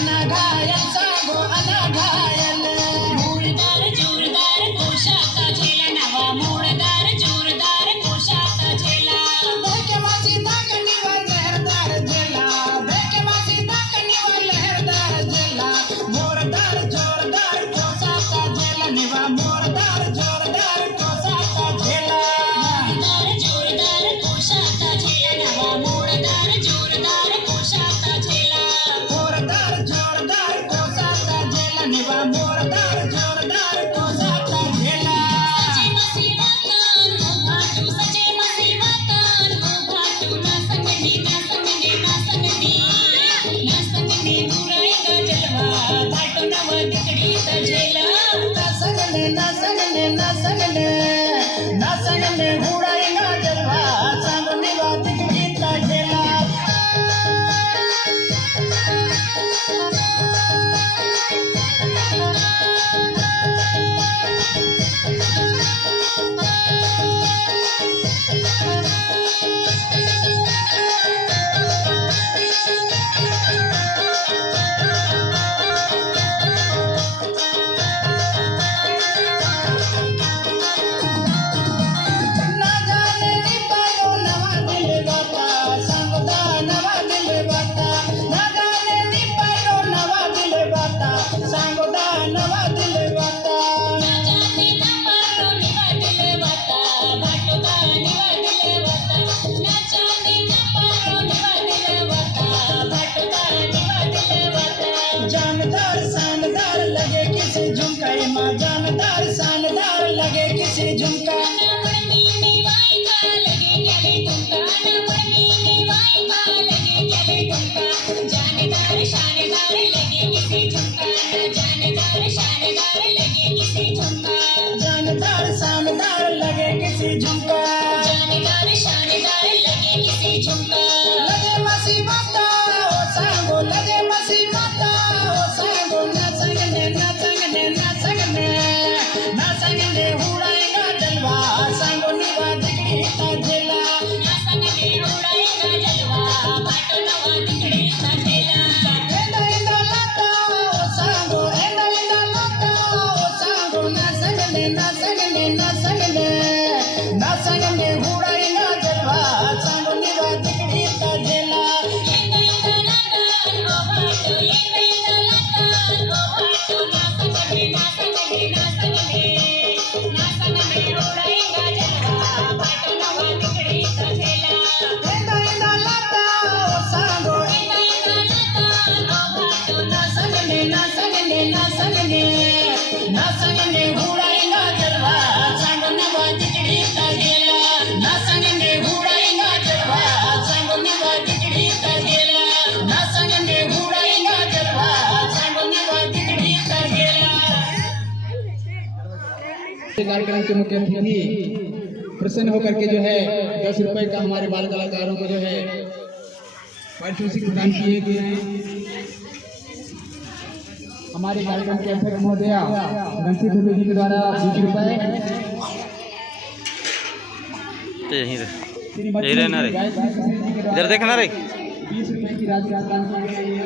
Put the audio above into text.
अनाघायल सांगो अनाघायल मूळदार जोरदार कोशाचा झेला नवा मूळदार जोरदार कोशाचा झेला बेकेमासी दाकणीवर लहरदार झेला बेकेमासी दाकणीवर लहरदार झेला मोरदार जोरदार कोशाचा झेला निवा मोरदार जोरदार कोशाचा झेला मूळदार जोरदार कोशाचा झेला नवा मूळदार जोरदार कोशाचा झेला मोरदार जोरदार कोशाचा झेला निवा मोरदार जोरदार कोशाचा झेला सजे मसी वातान मोघाटू सजे मसी वातान मोघाटू ना संगनी मुराईगा जलवा घाटो नव तिकडीत झेला ना संगने हुडाईगा जलवा सांगो निवा तिकडीत झेला ना जाने नी पायो नवा दिल बाता सांगोदा नवा दिल बाता ना जाने नी पायो नवा दिल बाता सांगोदा नवा दिल बाता ना जाने ना पायो नवा दिल बाता भाटोदा नवा दिल बाता ना जाने ना पायो नवा दिल बाता भाटोदा नवा दिल बाता जानदार शानदार लगे किसी झुमका मां जानदार शानदार लगे किसी झुमका जानदार शानदार लगे किसी झुमका जानदार शानदार लगे किसी झुमका जानदार शानदार लगे किसी झुमका जानदार शानदार लगे किसी झुमका लगे मसी माता ओ सांगो लगे मसी माता ओ सांगो ना संगने हुडाईगा जलवा सांगो निवा तिकडीत झेला ना संगने हुडाईगा जलवा भाटो नवा तिकडीत झेला एंदा लाता ओ सांगो एंदा लाता ओ सांगो ना संगने हुडाईगा जलवा सांगो निवा तिकडीत झेला एंदा लाता ओ भाटो एंदा लाता ओ भाटो ना संगने हुडाईगा जलवा भाटो नवा तिकडीत झेला एंदा लाता ओ सांगो एंदा लाता ओ भाटो ना संगने हुडाईगा जलवा सांगो नवा तिकडीत झेला ना संगने हुडाईगा जलवा सांगो नवा तिकडीत झेला ना संगने हुडाईगा जलवा सांगो नवा तिकडीत झेला। कार्यक्रम के मुख्य अतिथि प्रसन्न होकर के जो है 10 रुपए का हमारे बाल कलाकारों को जो है पारितोषिक प्रदान किए गए हैं। हमारे कार्यक्रम के अध्यक्ष महोदया घंटी दुबे जी के द्वारा 20 रुपए यही रहना रे इधर देखना रे 20 रुपए की राशि प्रदान की गई है।